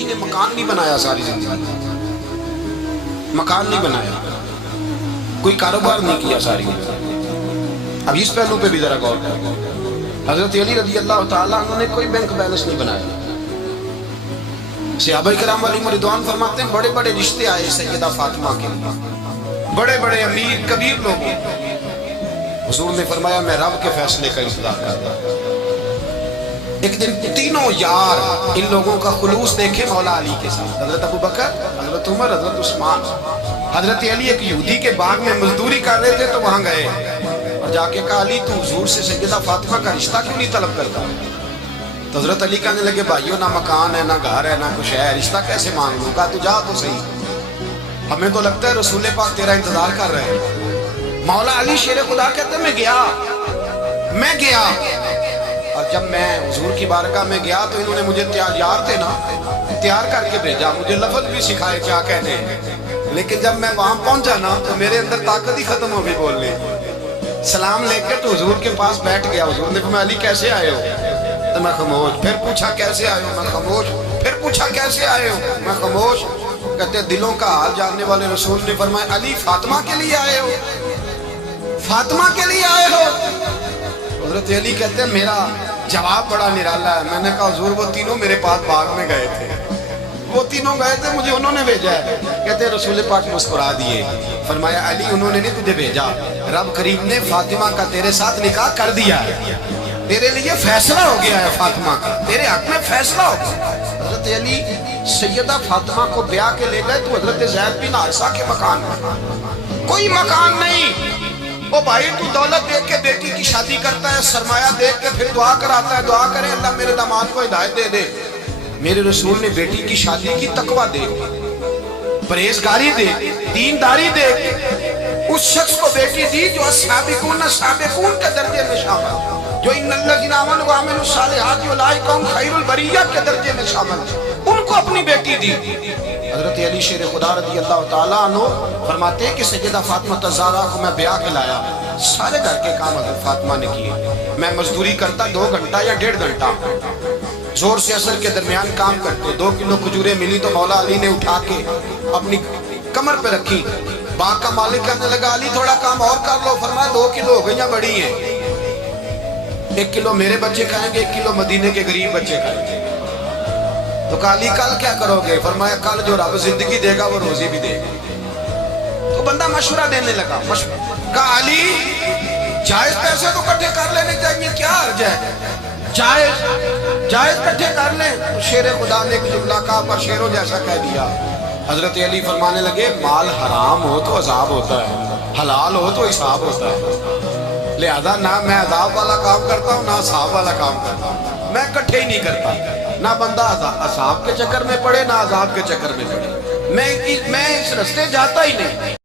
علی نے مکان نہیں بنایا ساری زندگی، مکان نہیں بنایا، کوئی کاروبار نہیں کیا ساری زندگی۔ اب اس پہلو پہ بھی ذرا غور کریں، حضرت علی رضی اللہ تعالیٰ عنہ نے کوئی بینک بیلنس نہیں بنایا۔ صحابہ کرام علیہم رضوان فرماتے ہیں بڑے بڑے رشتے آئے سیدہ فاطمہ کے لیے، بڑے بڑے امیر کبیر لوگوں، حضور نے فرمایا میں رب کے فیصلے کا انتظار کرتا ہوں۔ ایک دن تینوں یار ان لوگوں کا خلوص دیکھے مولا علی کے ساتھ، حضرت ابوبکر، حضرت عمر، حضرت عثمان۔ حضرت علی ایک یہودی کے باغ میں مزدوری کر رہے تھے تو وہاں گئے اور جا کے کہا علی تو حضور سے سیدہ فاطمہ کا رشتہ کیوں نہیں طلب کرتا؟ تو حضرت علی کہنے لگے بھائیو نہ مکان ہے نہ گھر ہے نہ کچھ ہے، رشتہ کیسے مانگ لوں؟ کہا تو جا تو صحیح، ہمیں تو لگتا ہے رسول پاک تیرا انتظار کر رہے ہیں۔ مولا علی شیر خدا کہتے ہیں میں گیا اور جب میں حضور کی بارگاہ میں گیا تو انہوں نے مجھے یار تھے نا تیار کر کے بھیجا، مجھے لفظ بھی سکھائے کیا کہنے ہیں، لیکن جب میں وہاں پہنچا نا تو میرے اندر طاقت ہی ختم ہو گئی بولنے۔ سلام لے کے تو حضور کے پاس بیٹھ گیا، حضور نے فرمایا علی کیسے آئے ہو؟ تو میں خاموش، پھر پوچھا کیسے آئے ہو؟ میں خاموش، پھر پوچھا کیسے آئے ہو؟ میں خاموش۔ کہتے ہیں دلوں کا حال جاننے والے رسول نے فرمایا علی فاطمہ کے لیے آئے ہو؟ فاطمہ کے لیے آئے ہو؟ حضرت علی کہتے ہیں میرا جواب بڑا نرالا ہے۔ میں نے کہا حضور وہ تینوں میرے پاس باغ میں گئے تھے، وہ تینوں گئے تھے، مجھے انہوں نے بھیجا ہے۔ کہتے ہیں رسول پاک مسکرا دیے، فرمایا علی انہوں نے نہیں تجھے بھیجا، رب کریم نے فاطمہ کا تیرے ساتھ نکاح کر دیا ہے، تیرے لیے فیصلہ ہو گیا ہے، فاطمہ کا تیرے حق میں فیصلہ ہو گیا۔ حضرت علی سیدہ فاطمہ کو بیاہ کے لے گئے تو حضرت زید بن حارثہ کے مکان میں کوئی مکان نہیں۔ او بھائی تو دولت دیکھ کے بیٹی کی شادی کرتا ہے، سرمایہ دیکھ کے پھر دعا کراتا ہے، دعا کرے اللہ میرے داماد کو ہدایت دے دے۔ میرے رسول نے بیٹی کی شادی کی تقوی دیکھ، پرہیزگاری دیکھ، دینداری دیکھ، اس شخص کو بیٹی دی جو السابقون السابقون کے درجے میں شامل، جو ان الذین آمنوا وعملوا الصالحات اولئک هم خیر البریہ کے درجے میں شامل، ان کو اپنی بیٹی دی۔ حضرت علی شیر خدا رضی اللہ تعالیٰ عنہ فرماتے ہیں کہ سیدہ فاطمہ الزہرا کو میں بیاہ کے لایا، سارے گھر کے کام حضرت فاطمہ نے کیے، میں مزدوری کرتا 2 گھنٹہ یا 1.5 گھنٹہ، زور سے اثر کے درمیان کام کرتے، 2 کلو کھجوریں ملی تو مولا علی نے اٹھا کے اپنی کمر پہ رکھی۔ باغ کا مالک کہنے لگا علی تھوڑا کام اور کر لو، فرمایا 2 کلو ہو گئیاں بڑی ہیں، 1 کلو میرے بچے کھائیں گے، 1 کلو مدینے کے غریب بچے کھائیں گے۔ تو کہا علی کل کیا کرو گے؟ فرمایا کل جو رب زندگی دے گا وہ روزی بھی دے گا۔ تو بندہ مشورہ دینے لگا، کہا علی جائز پیسے تو کٹھے کر لینے چاہیے، کیا حرج ہے؟ جائز کٹھے کر لیں۔ شیر خدا نے ایک جملہ کہا پر شیروں جیسا کہہ دیا۔ حضرت علی فرمانے لگے مال حرام ہو تو عذاب ہوتا ہے، حلال ہو تو حساب ہوتا ہے، لہذا نہ میں عذاب والا کام کرتا ہوں نہ حساب والا کام کرتا ہوں، میں کٹھے ہی نہیں کرتا، نہ بندہ حساب کے چکر میں پڑے نہ عذاب کے چکر میں پڑے، میں اس رستے جاتا ہی نہیں۔